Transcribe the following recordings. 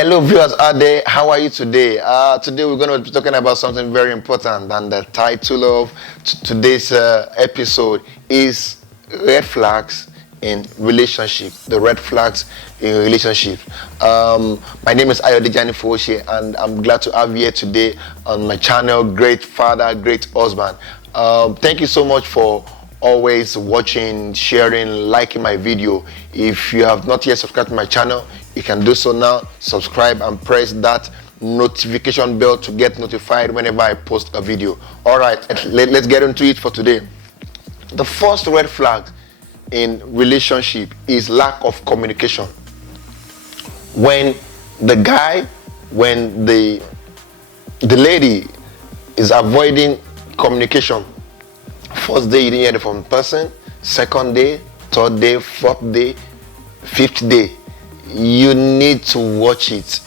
Hello viewers out there, how are you today? Today we're going to be talking about something very important, and the title of today's episode is red flags in relationship. The red flags in relationship. My name is Ayodejani Foshe, and I'm glad to have you here today on my channel, Great Father, Great Husband. Thank you so much for always watching, sharing, liking my video. If you have not yet subscribed to my channel, you can do so now. Subscribe and press that notification bell to get notified whenever I post a video. All right, let's get into it for today. The first red flag in relationship is lack of communication. When the lady is avoiding communication, first day you didn't hear it from the person, second day, third day, fourth day, fifth day, you need to watch it.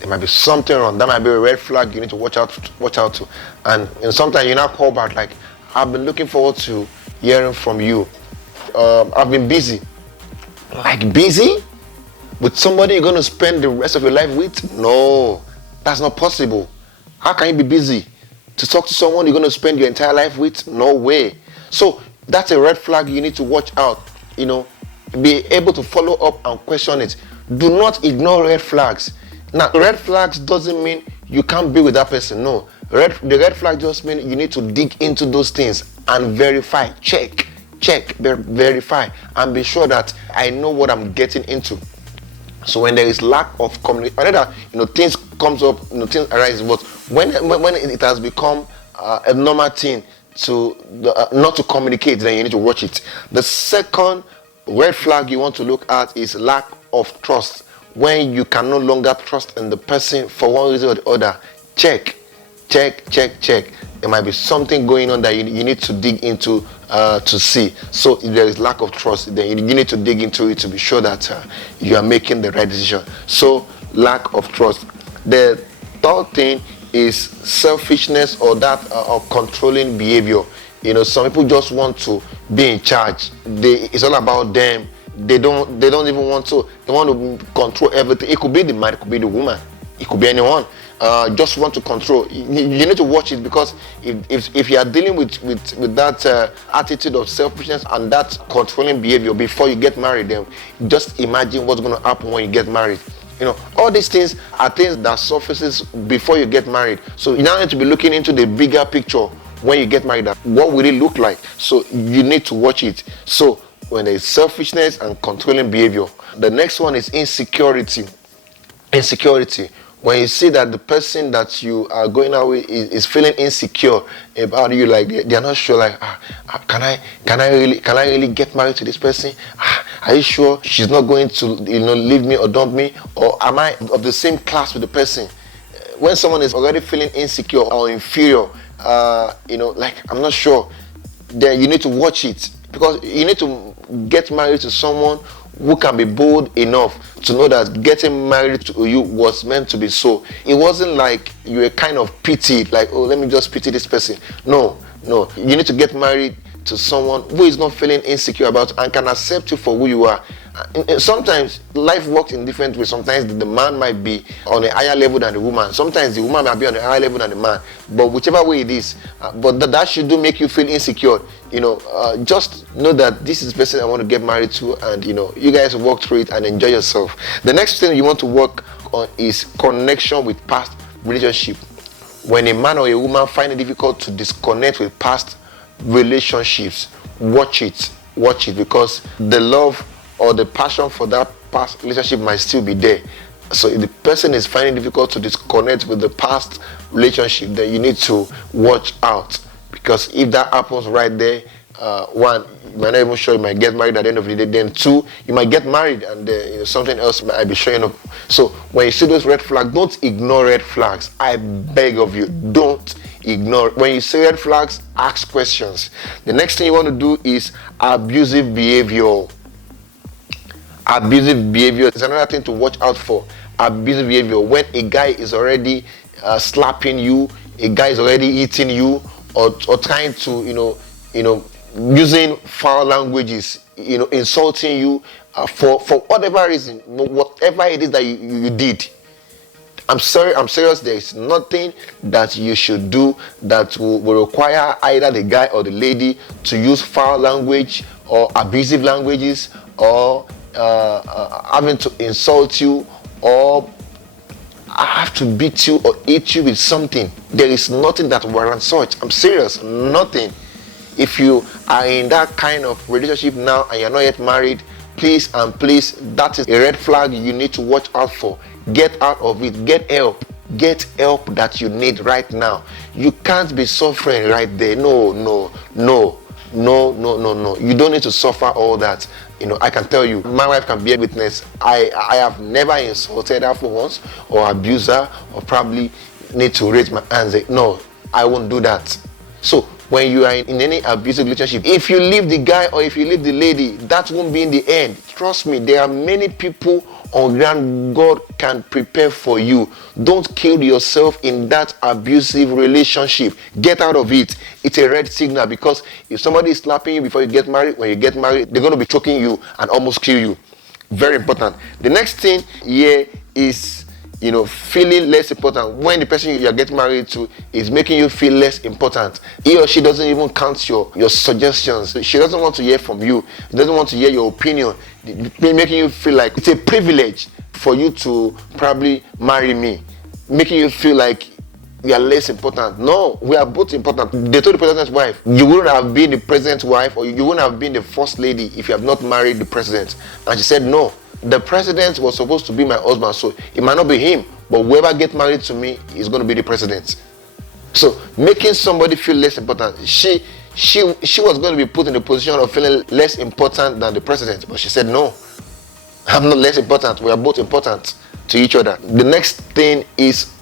There might be something wrong. That might be a red flag you need to watch out to. And sometimes you now call back like, I've been looking forward to hearing from you. I've been busy. Like busy? With somebody you're going to spend the rest of your life with? No, that's not possible. How can you be busy to talk to someone you're going to spend your entire life with? No way. So that's a red flag you need to watch out. Be able to follow up and question it. Do not ignore red flags. Now, red flags doesn't mean you can't be with that person. No, the red flag just means you need to dig into those things and verify, check, verify, and be sure that I know what I'm getting into. So when there is lack of communication, things comes up, things arise. But when it has become a normal thing to not to communicate, then you need to watch it. The second red flag you want to look at is lack of trust. When you can no longer trust in the person for one reason or the other, check. There might be something going on that you need to dig into to see. So if there is lack of trust, then you need to dig into it to be sure that you are making the right decision. So lack of trust. The third thing is selfishness, or that or controlling behavior. Some people just want to be in charge. It's all about them. They don't even want to. They want to control everything. It could be the man, it could be the woman, it could be anyone. Just want to control. You need to watch it, because if you are dealing with that attitude of selfishness and that controlling behavior before you get married, then just imagine what's going to happen when you get married. All these things are things that surfaces before you get married. So you now need to be looking into the bigger picture when you get married. What will it look like? So you need to watch it. So when there is selfishness and controlling behavior. The next one is insecurity. When you see that the person that you are going out with is feeling insecure about you, like they are not sure, like can I really get married to this person? Are you sure she's not going to leave me or dump me, or am I of the same class with the person? When someone is already feeling insecure or inferior, like I'm not sure, then you need to watch it, because you need to get married to someone who can be bold enough to know that getting married to you was meant to be so. It wasn't like you were kind of pitied, like, oh, let me just pity this person. No. You need to get married to someone who is not feeling insecure about and can accept you for who you are. And sometimes life works in different ways. Sometimes the man might be on a higher level than the woman. Sometimes the woman might be on a higher level than the man. But whichever way it is, but that shouldn't make you feel insecure. Just know that this is the person I want to get married to, and you guys work through it and enjoy yourself. The next thing you want to work on is connection with past relationship. When a man or a woman find it difficult to disconnect with past relationships, watch it, because the love or the passion for that past relationship might still be there. So if the person is finding it difficult to disconnect with the past relationship, then you need to watch out, because if that happens right there, one, you might not even sure you might get married at the end of the day. Then two, you might get married and something else might be showing up. So when you see those red flags, don't ignore red flags. I beg of you, don't ignore. When you see red flags, ask questions. The next thing you want to do is abusive behavior. Abusive behavior is another thing to watch out for. Abusive behavior, when a guy is already slapping you, a guy is already eating you, or trying to using foul languages, insulting you for whatever reason, whatever it is that you did, I'm sorry, I'm serious. There is nothing that you should do that will require either the guy or the lady to use foul language or abusive languages, or having to insult you, or I have to beat you or hit you with something. There is nothing that warrants such. I'm serious, nothing. If you are in that kind of relationship now and you're not yet married, please and please, that is a red flag you need to watch out for. Get out of it. Get help. Get help that you need right now. You can't be suffering right there. No. You don't need to suffer all that. I can tell you, my wife can be a witness. I have never insulted her for once, or abused her, or probably need to raise my hands. No, I won't do that. So when you are in any abusive relationship, if you leave the guy or if you leave the lady, that won't be in the end. Trust me, there are many people on ground God can prepare for you. Don't kill yourself in that abusive relationship. Get out of it. It's a red signal, because if somebody is slapping you before you get married, when you get married, they're going to be choking you and almost kill you. Very important. The next thing here is feeling less important. When the person you're getting married to is making you feel less important, he or she doesn't even count your suggestions. She doesn't want to hear from you. She doesn't want to hear your opinion. Making you feel like it's a privilege for you to probably marry me, making you feel like we are less important. No, we are both important. They told the president's wife, you wouldn't have been the president's wife, or you wouldn't have been the first lady if you have not married the president. And she said, no, the president was supposed to be my husband, so it might not be him, but whoever gets married to me is going to be the president. So making somebody feel less important, she was going to be put in the position of feeling less important than the president, but she said, no, I'm not less important. We are both important to each other. The next thing is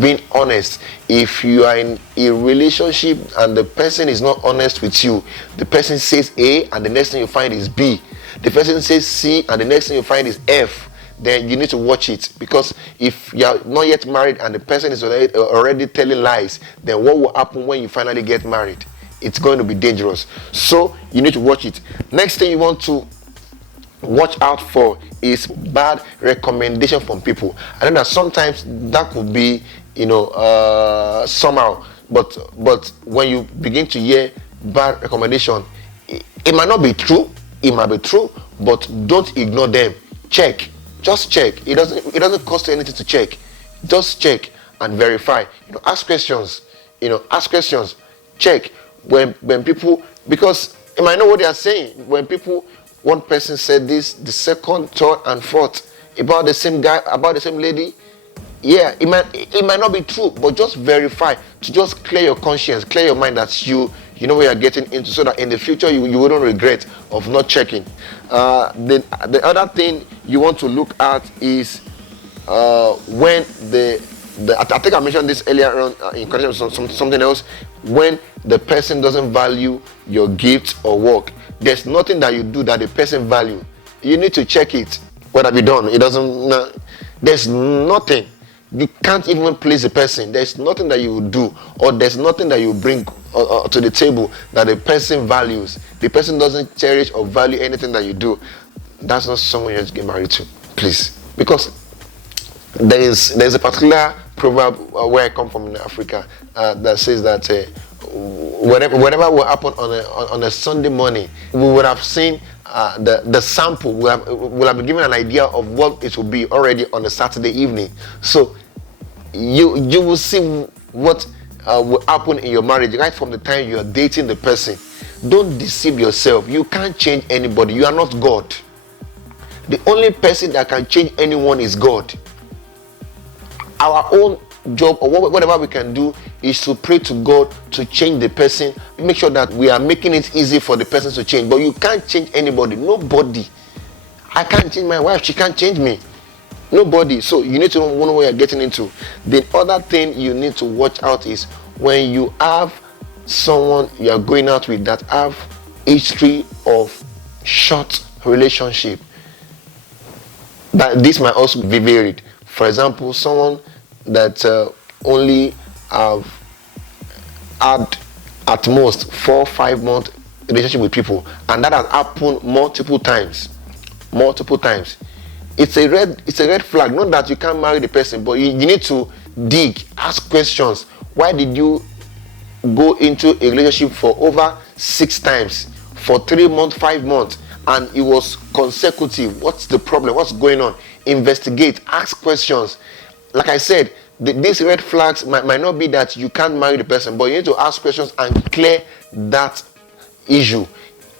being honest. If you are in a relationship and the person is not honest with you, the person says A and the next thing you find is B, the person says C and the next thing you find is F, then you need to watch it. Because if you are not yet married and the person is already telling lies, then what will happen when you finally get married? It's going to be dangerous. So you need to watch it. Next thing you want to watch out for is bad recommendation from people. I know that sometimes that could be somehow, but when you begin to hear bad recommendation, it might not be true, it might be true, but don't ignore them. Check, just check. It doesn't cost you anything to check. Just check and verify. Ask questions. Check when people, because you might know what they are saying. When one person said this, the second, third, and fourth about the same guy, about the same lady. Yeah, it might not be true, but just verify, to just clear your conscience, clear your mind that you know what you're getting into, so that in the future you wouldn't regret of not checking. The other thing you want to look at is when I think I mentioned this earlier on in connection with something else. When the person doesn't value your gift or work, there's nothing that you do that the person value. You need to check it. What have you done? It doesn't. There's nothing. You can't even please the person. There's nothing that you will do, or there's nothing that you bring to the table that the person values. The person doesn't cherish or value anything that you do. That's not someone you have to get married to, please. Because there's a particular proverb where I come from in Africa that says that whatever will happen on a Sunday morning, we would have seen the sample. Will have been given an idea of what it will be already on a Saturday evening. So you will see what will happen in your marriage right from the time you are dating the person. Don't deceive yourself. You can't change anybody. You are not God. The only person that can change anyone is God. Our own job, or whatever we can do, is to pray to God to change the person. Make sure that we are making it easy for the person to change. But you can't change anybody. Nobody. I can't change my wife. She can't change me. Nobody. So you need to know what you're getting into. The other thing you need to watch out is when you have someone you are going out with that have history of short relationship. That this might also be varied. For example, someone that only have had at most 4-5 month relationship with people, and that has happened multiple times. It's a red flag. Not that you can't marry the person, but you need to dig, ask questions. Why did you go into a relationship for over 6 times, for 3 months, 5 months, and it was consecutive? What's the problem? What's going on? Investigate, ask questions. Like I said, these red flags might not be that you can't marry the person, but you need to ask questions and clear that issue.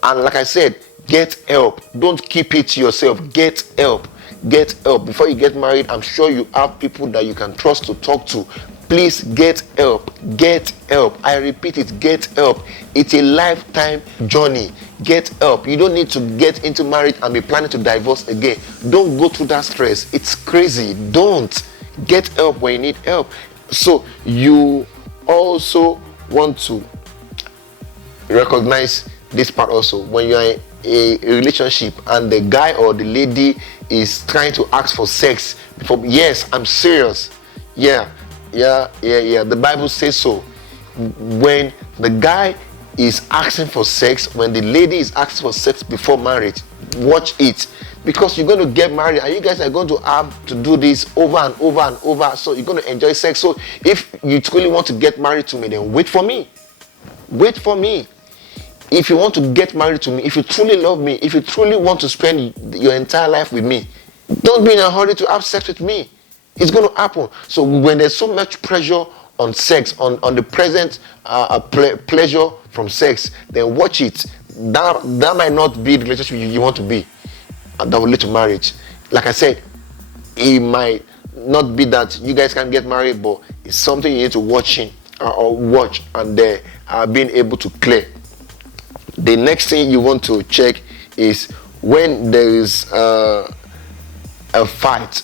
And like I said, get help. Don't keep it to yourself. Get help. Get help. Before you get married, I'm sure you have people that you can trust to talk to. Please get help. Get help. I repeat it, get help. It's a lifetime journey. Get help. You don't need to get into marriage and be planning to divorce again. Don't go through that stress. It's crazy. Don't. Get help when you need help. So you also want to recognize this part also. When you are in a relationship and the guy or the lady is trying to ask for sex before, yes, I'm serious. Yeah. The Bible says so. When the guy is asking for sex, when the lady is asking for sex before marriage, watch it. Because you're going to get married and you guys are going to have to do this over and over and over. So you're going to enjoy sex. So if you truly want to get married to me, then wait for me. Wait for me. If you want to get married to me, if you truly love me, if you truly want to spend your entire life with me, don't be in a hurry to have sex with me. It's going to happen. So when there's so much pressure on sex, on the present pleasure from sex, then watch it. That might not be the relationship you want to be. That will lead to marriage. Like I said, it might not be that you guys can get married, but it's something you need to watch and being able to clear. The next thing you want to check is when there is a fight.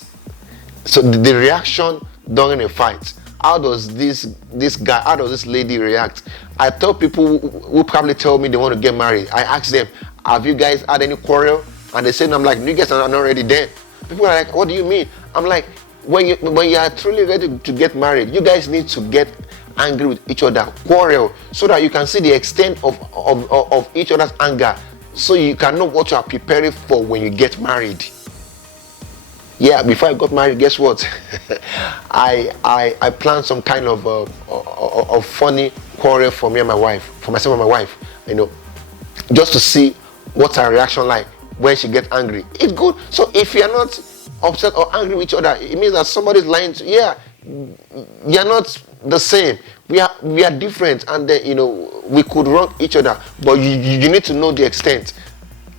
So the reaction during a fight. How does this guy, how does this lady react? I tell people who probably tell me they want to get married, I ask them, have you guys had any quarrel? And they say, I'm like, you guys are not already dead. People are like, what do you mean? I'm like, when you are truly ready to get married, you guys need to get angry with each other, quarrel, so that you can see the extent of each other's anger, so you can know what you are preparing for when you get married. Yeah, before I got married, guess what? I planned some kind of funny quarrel for me and my wife, for myself and my wife, just to see what's her reaction like when she gets angry. It's good. So if you're not upset or angry with each other, it means that somebody's lying to you. You're not the same. We are different, and we could wrong each other, but you need to know the extent.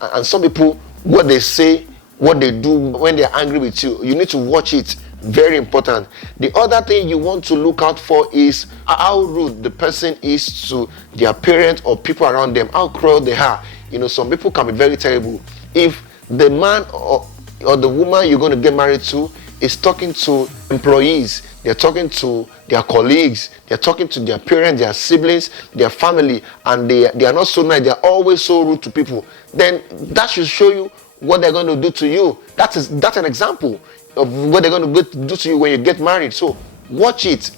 And some people, what they say, what they do when they're angry with you, you need to watch it. Very important. The other thing you want to look out for is how rude the person is to their parents or people around them, how cruel they are. Some people can be very terrible. If the man or the woman you're going to get married to is talking to employees, they're talking to their colleagues, they're talking to their parents, their siblings, their family, and they are not so nice, they're always so rude to people, then that should show you what they're going to do to you. That's an example of what they're going to do to you when you get married. So watch it,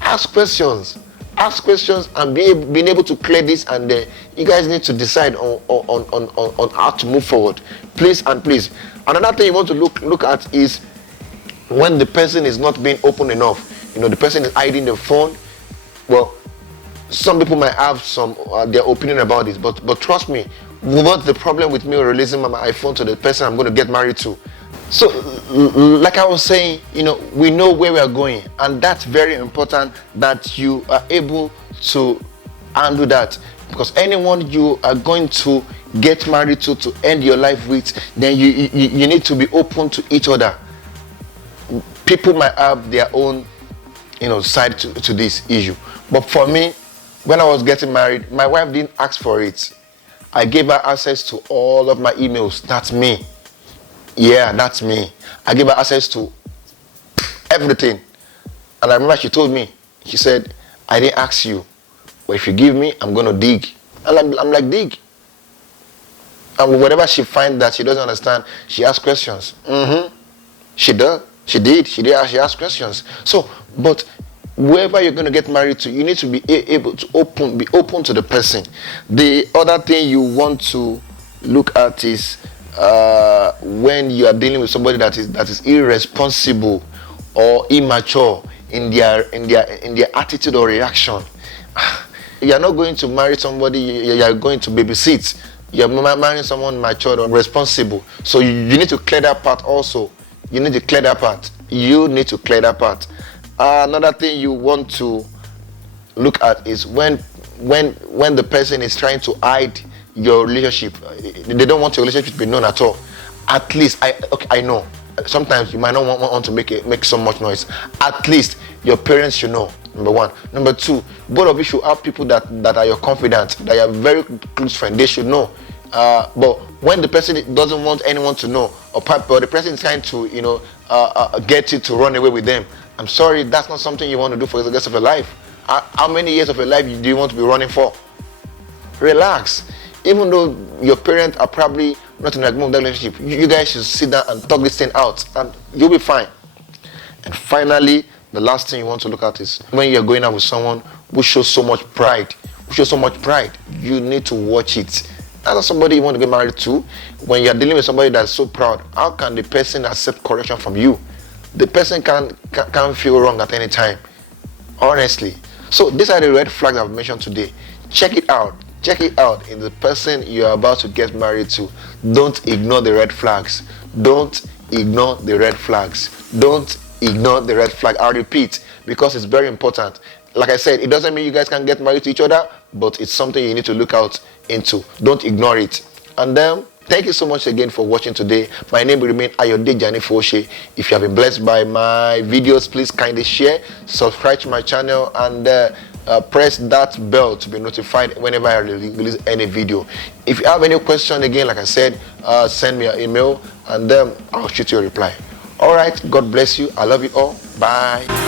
ask questions, and being able to clear this, and you guys need to decide on how to move forward. Please and please. Another thing you want to look at is when the person is not being open enough. The person is hiding the phone. Well, some people might have their opinion about this, but trust me, what's the problem with me releasing my iPhone to the person I'm going to get married to? So, like I was saying, we know where we are going, and that's very important that you are able to handle that, because anyone you are going to get married to end your life with, then you need to be open to each other. People might have their own, side to this issue, but for me, when I was getting married, my wife didn't ask for it. I gave her access to all of my emails. That's me. Yeah, that's me. I gave her access to everything. And I remember she told me, she said, I didn't ask you, but if you give me, I'm going to dig. And I'm like, dig. And whatever she finds that she doesn't understand, she asks questions. She does. She asked questions. So, but whoever you're going to get married to, you need to be able to be open to the person. The other thing you want to look at is when you are dealing with somebody that is irresponsible or immature in their attitude or reaction. You are not going to marry somebody you are going to babysit. You are marrying someone mature or responsible. So you need to clear that part also. You need to clear that part. Another thing you want to look at is when the person is trying to hide your relationship. They don't want your relationship to be known at all. At least I know sometimes you might not want to make so much noise. At least your parents should know. Number one. Number two, both of you should have people that are your confidant, that are very close friends. They should know. But when the person doesn't want anyone to know, or the person is trying to get you to run away with them, I'm sorry, that's not something you want to do for the rest of your life. How many years of your life do you want to be running for? Relax. Even though your parents are probably not in agreement with that relationship, you guys should sit down and talk this thing out, and you'll be fine. And finally, the last thing you want to look at is when you're going out with someone who shows so much pride. You need to watch it. That's not somebody you want to get married to. When you're dealing with somebody that's so proud, how can the person accept correction from you? The person can't feel wrong at any time. Honestly. So these are the red flags I've mentioned today. Check it out in the person you're about to get married to. Don't ignore the red flags. Don't ignore the red flags. I repeat, because it's very important. Like I said, it doesn't mean you guys can get married to each other, but it's something you need to look out into. Don't ignore it. And then, thank you so much again for watching today. My name will remain Ayode Janifoshe. If you have been blessed by my videos, please kindly share, subscribe to my channel, and press that bell to be notified whenever I release any video. If you have any question, again, like I said, send me an email, and then I'll shoot you a reply. All right, God bless you. I love you all. Bye.